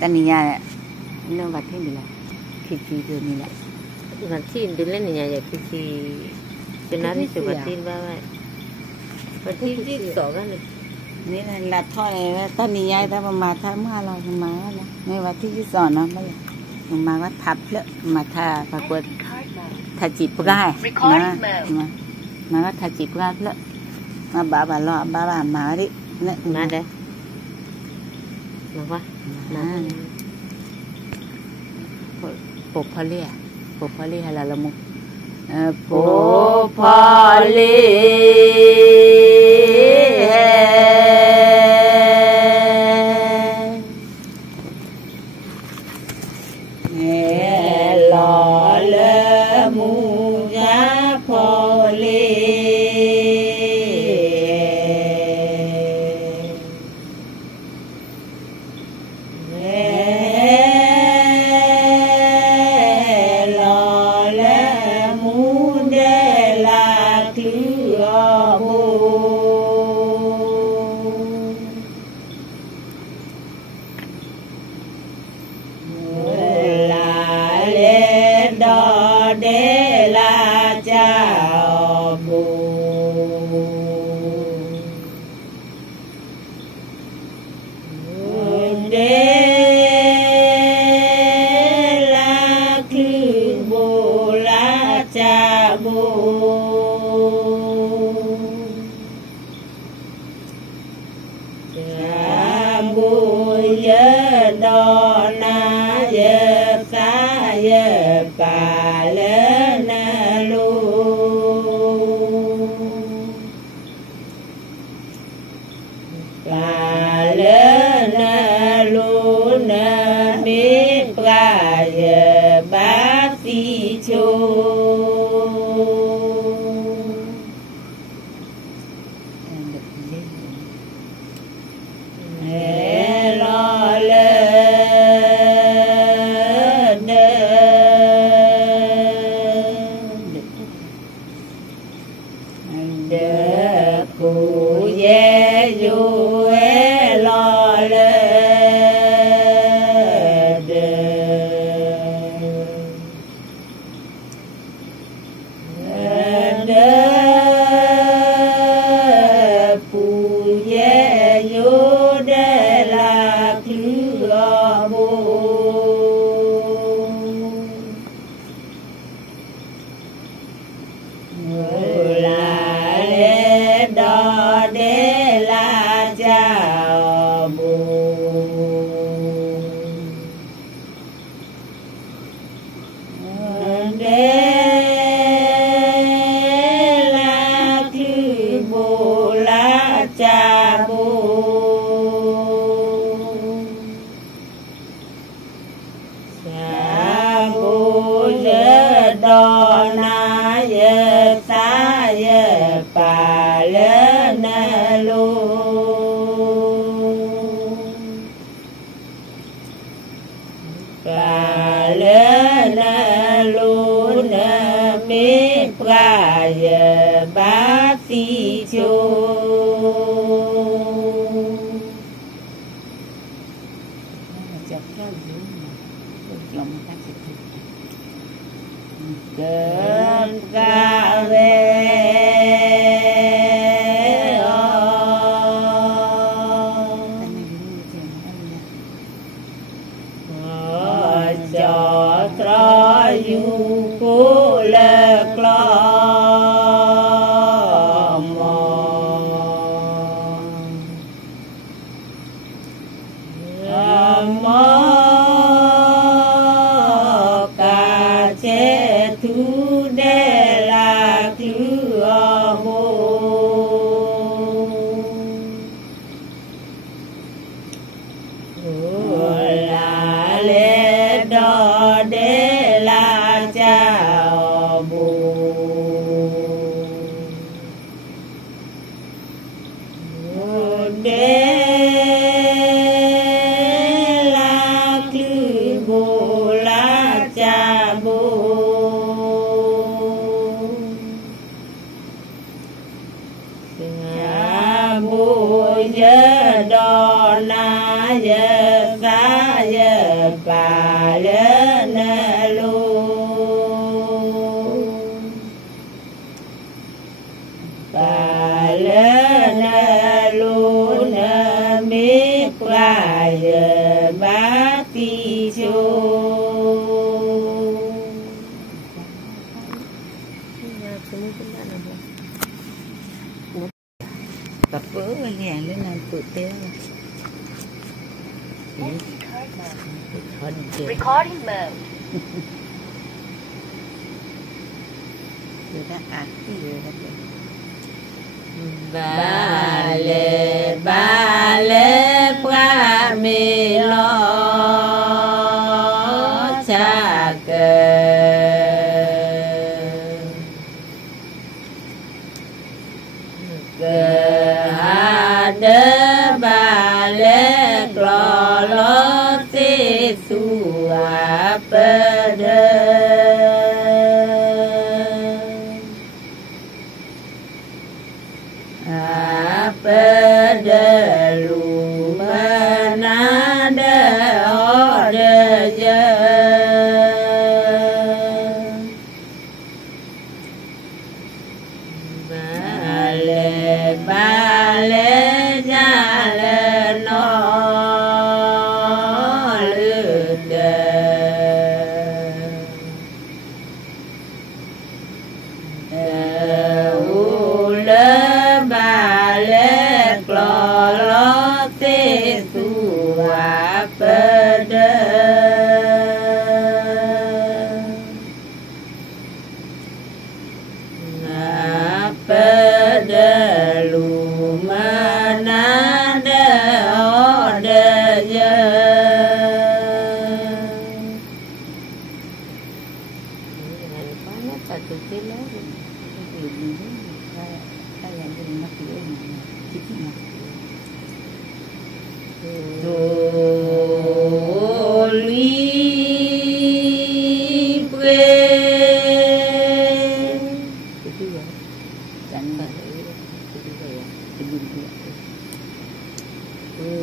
tận nhà nó vật thế này là khi rồi này lại vật tin đến lên nhà giờ khi cho nó đi chụp vật tin ba vậy vật tin gì sổ cái nàyนี่ละทอดเลยตอนนี้ยายแต่มาทำมาเรามาแล้วไม่ว่าที่สอนเนาะไม่มาว่าทับเลยมาทาปรากฏทาจีบง่ายมาว่าทาจีบง่ายเลยมาบ้าล้อบ้ามาดิเนี่ยมาเด้มาว่ามาปกพอเลี่ยอะไรละมุกปกพอเลี่Đo na ye sa ye pa le na lu pa le na lu na mi pra ye ba ti chu tập vỡ cái nhà lên là tụi té recording mode người ta ạt cái gì đó ba lê pra mi lo cha cơ de ba le clo lo te su a pe de lu ma na de o de je ba le ja le no lu de u le ba le clo lo te su a pe de lu ma na de o de ye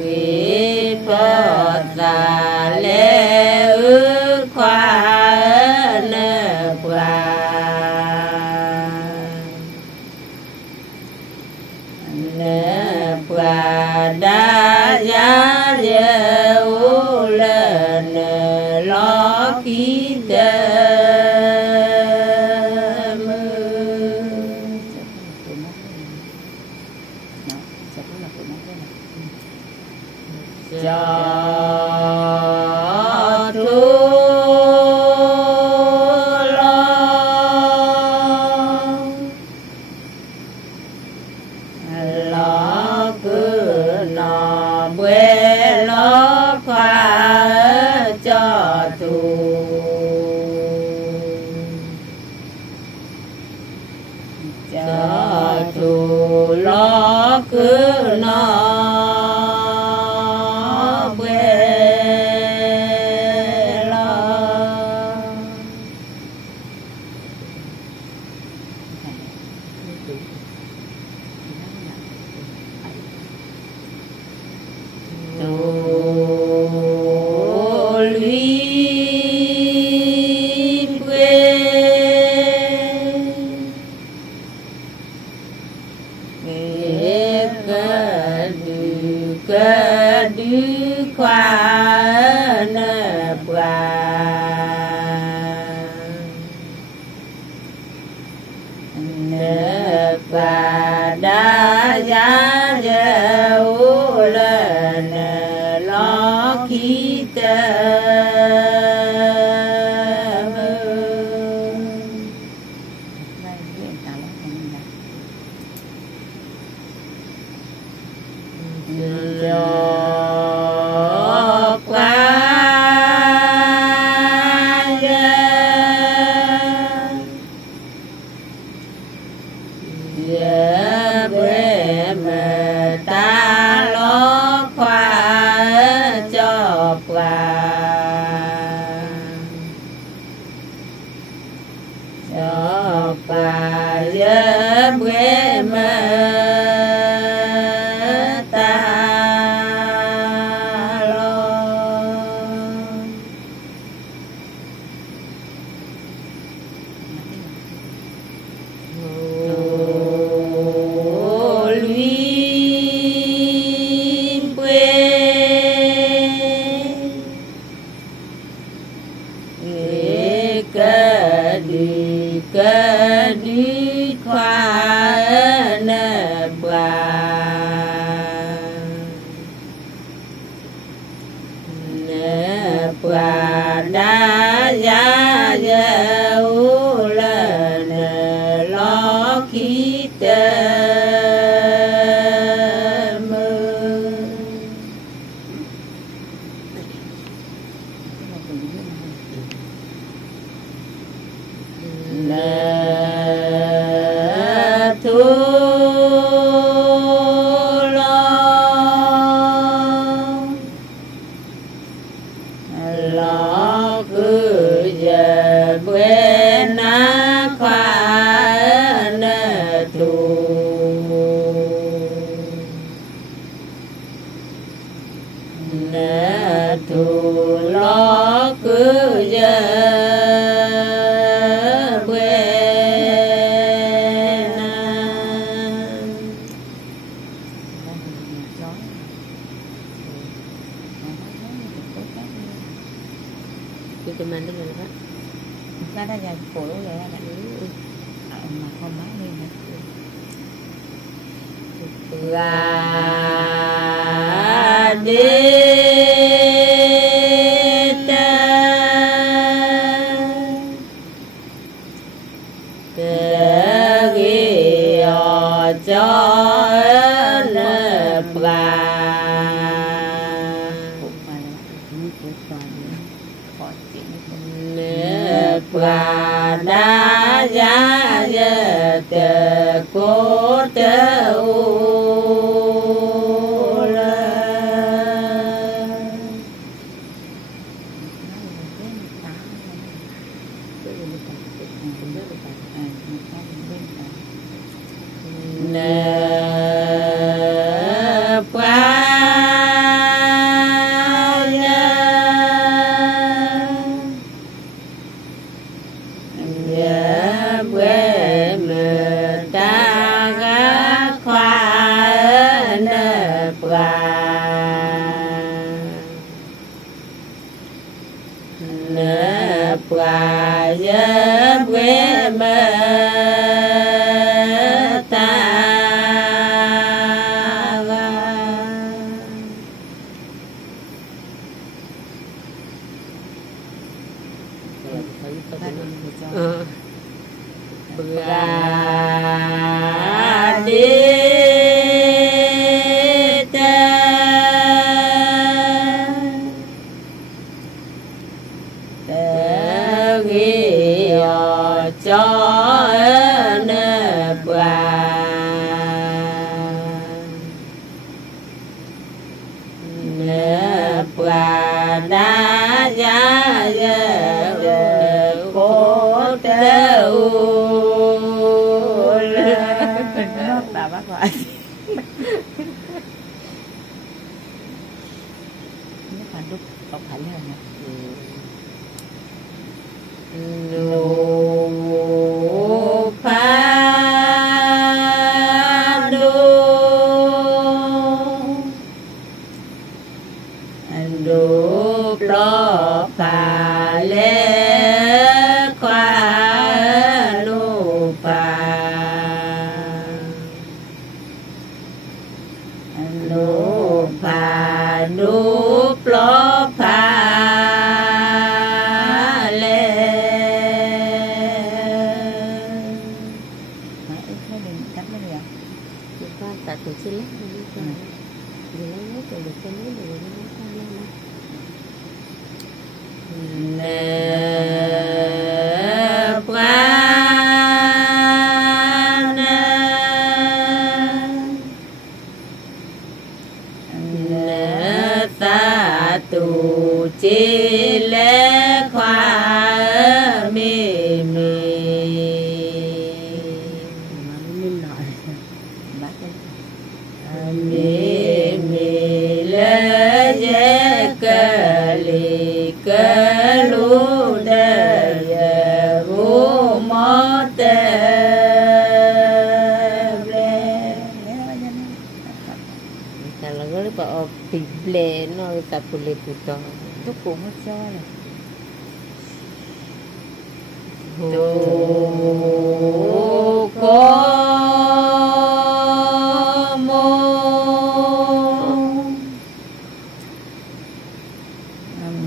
vi phật đà lê ước khoa nơ pra đa giá ye u lê nơ lo khí đê cho tu lo cứ nọ bê lo khoa cho tu lo cứ nọ và đa giá dâu lên lo khí tê ta lo khoa cho quà Prada ya ya ula na lo kita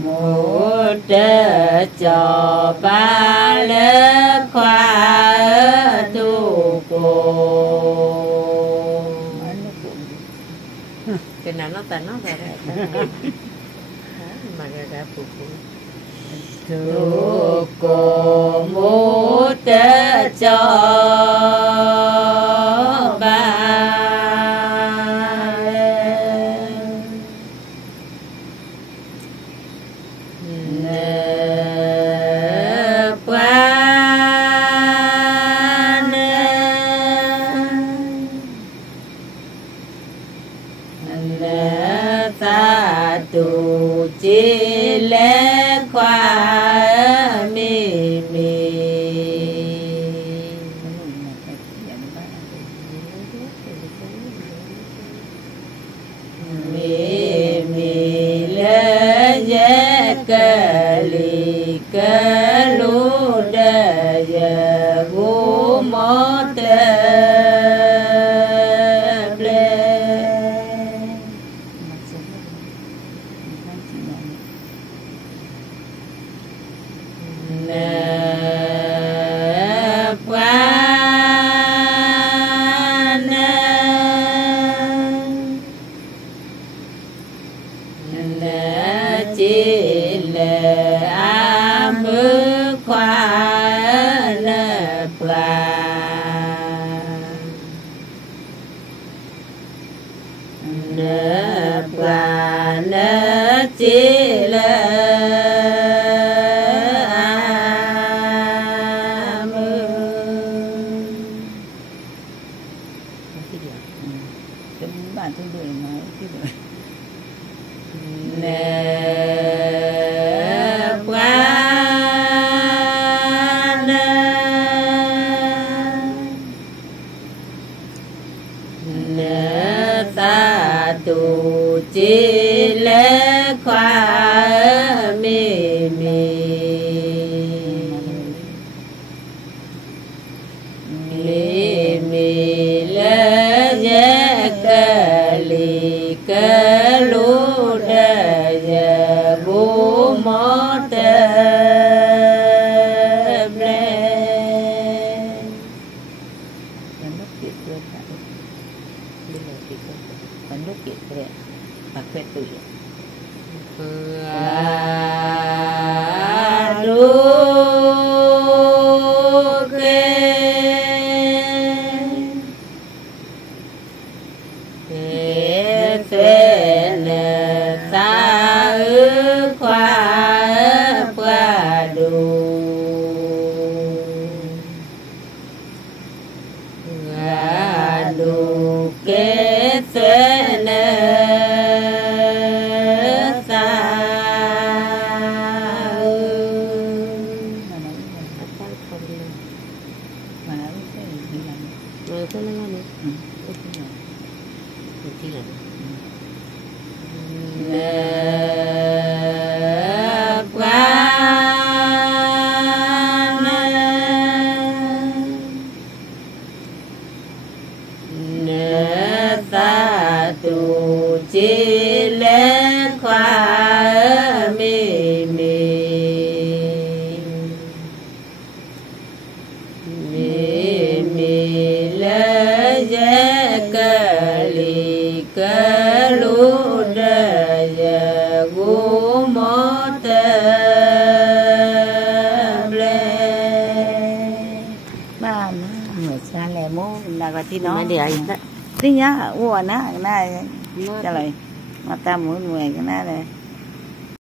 mô đỡ cho ba lỡ khoa tu cô cái nào nó ta nó ra mà ra phụ tu cô mu đỡ cho ba tu chi lễ khoa mi mi mi mi lễ dễ cơ li cơ lu đê giờ vu mô tê chỉ lệ am bước khoa nợ bà nợ bà nợ chỉ lệ am cái bạn tôi đuổi nói cái đuổi nè tu chi lễ khoa mi mi mi mi lễ dễ cơ li cơ lu đê giờ vu mô tê ble vẫn lúc kịp rồi và khuyết tụi lu kê thế nè sa ư khoa qua đủ đủ kê thế nè tu chi lễ khoa mi mi mi mi lễ dễ cơ li cơ lu đê giờ vu mô tê ble ba người xa lẻ mô là cóที่น้องที่nhá uổng á cái này trả lời mà ta muốn người cái này này